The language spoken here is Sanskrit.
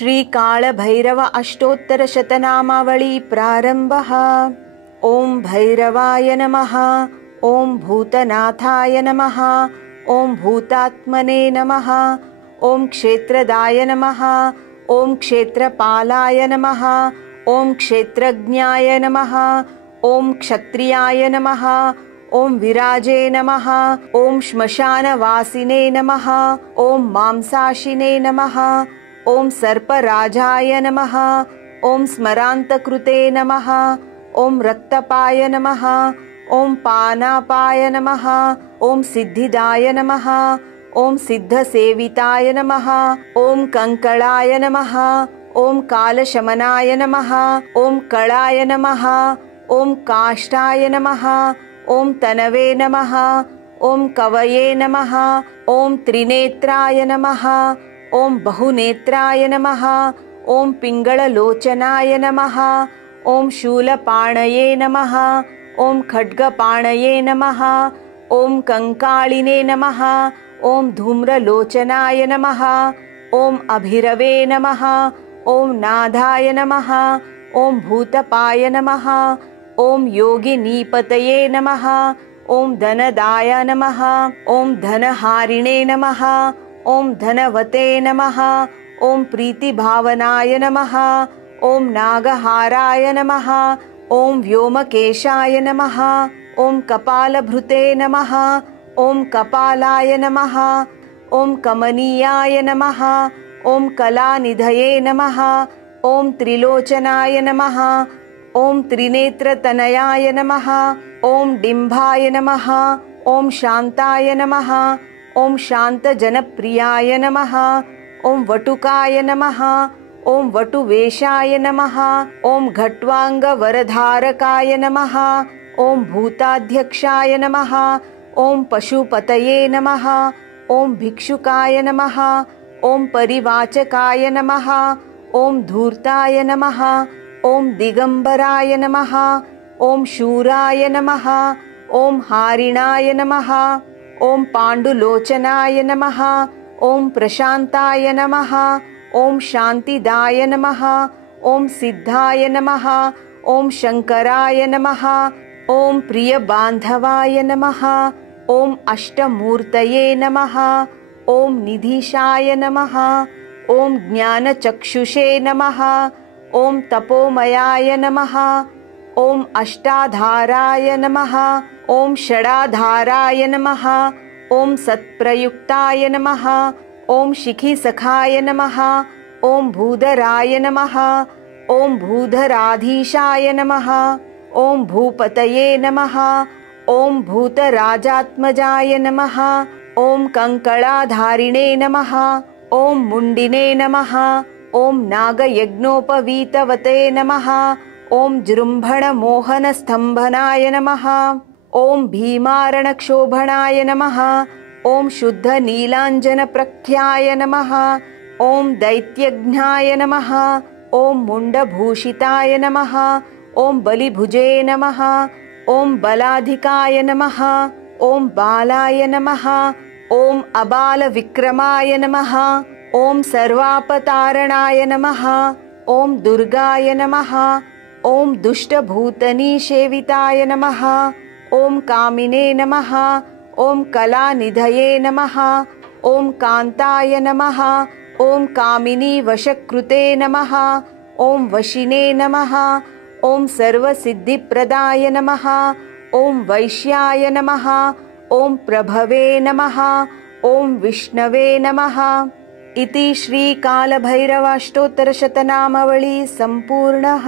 श्रीकालभैरव अष्टोत्तरशतनामावली प्रारम्भः। ॐ भैरवाय नमः। ॐ भूतनाथाय नमः। ॐ भूतात्मने नमः। ॐ क्षेत्रदाय नमः। ॐ क्षेत्रपालाय नमः। ॐ क्षेत्रज्ञाय नमः। ॐ क्षत्रियाय नमः। ॐ विराजे नमः। ॐ श्मशानवासिने नमः। ॐ मांसाशिने नमः। ॐ सर्पराजाय नमः। ॐ स्मरान्तकृते नमः। ॐ रक्तपाय नमः। ॐ पानापाय नमः। ॐ सिद्धिदाय नमः। ॐ सिद्धसेविताय नमः। ॐ कंकणाय नमः। ॐ कालशमनाय नमः। ॐ कळाय नमः। ॐ काष्ठाय नमः। ॐ तनवे नमः। ॐ कवये नमः। ॐ त्रिनेत्राय नमः। ॐ बहुनेत्राय नमः। ॐ पिङ्गळलोचनाय नमः। ॐ शूलपाणये नमः। ॐ खड्गपाणये नमः। ॐ कंकालिने नमः। ॐ धूम्रलोचनाय नमः। ॐ अभिरवे नमः। ॐ नादाय नमः। ॐ भूतपाय नमः। ॐ योगिनीपतये नमः। ॐ धनदाय नमः। ॐ धनहारिणे नमः। ॐ धनवते नमः। ॐ प्रीतिभावनाय नमः। ॐ नागहाराय नमः। ॐ व्योमकेशाय नमः। ॐ कपालभृते नमः। ॐ कपालाय नमः। ॐ कमनीयाय नमः। ॐ कलानिधये नमः। ॐ त्रिलोचनाय नमः। ॐ त्रिनेत्रतनयाय नमः। ॐ डिम्भाय नमः। ॐ शान्ताय नमः। ॐ शान्तजनप्रियाय नमः। ॐ वटुकाय नमः। ॐ वटुवेशाय नमः। ॐ घट्वाङ्गवरधारकाय नमः। ॐ भूताध्यक्षाय नमः। ॐ पशुपतये नमः। ॐ भिक्षुकाय नमः। ॐ परिवाचकाय नमः। ॐ धूर्ताय नमः। ॐ दिगम्बराय नमः। ॐ शूराय नमः। ॐ हारिणाय नमः। ॐ पाण्डुलोचनाय नमः। ॐ प्रशान्ताय नमः। ॐ शान्तिदाय नमः। ॐ सिद्धाय नमः। ॐ शङ्कराय नमः। ॐ प्रियबान्धवाय नमः। ॐ अष्टमूर्तये नमः। ॐ निधीशाय नमः। ॐ ज्ञानचक्षुषे नमः। ॐ तपोमयाय नमः। ॐ अष्टाधाराय नमः। ॐ षडाधाराय नमः। ॐ सत्प्रयुक्ताय नमः। ॐ शिखिसखाय नमः। ॐ भूधराय नमः। ॐ भूधराधीशाय नमः। ॐ भूपतये नमः। ॐ भूतराजात्मजाय नमः। ॐ कंकणाधारिणे नमः। ॐ मुण्डिने नमः। ॐ नागयज्ञोपवीतवते नमः। ॐ जृम्भणमोहनस्तम्भनाय नमः। ॐ भीमारणक्षोभणाय नमः। ॐ शुद्धनीलाञ्जनप्रख्याय नमः। ॐ दैत्यज्ञाय नमः। ॐ मुण्डभूषिताय नमः। ॐ बलिभुजे नमः। ॐ बलाधिकाय नमः। ॐ बालाय नमः। ॐ अबालविक्रमाय नमः। ॐ सर्वापतारणाय नमः। ॐ दुर्गाय नमः। ॐ दुष्टभूतनीसेविताय नमः। ॐ कामिने नमः। ॐ कलानिधये नमः। ॐ कान्ताय नमः। ॐ कामिनीवशकृते नमः। ॐ वशिने नमः। ॐ सर्वसिद्धिप्रदाय नमः। ॐ वैश्याय नमः। ॐ प्रभवे नमः। ॐ विष्णवे नमः। इति श्रीकालभैरवाष्टोत्तरशतनामावली सम्पूर्णः।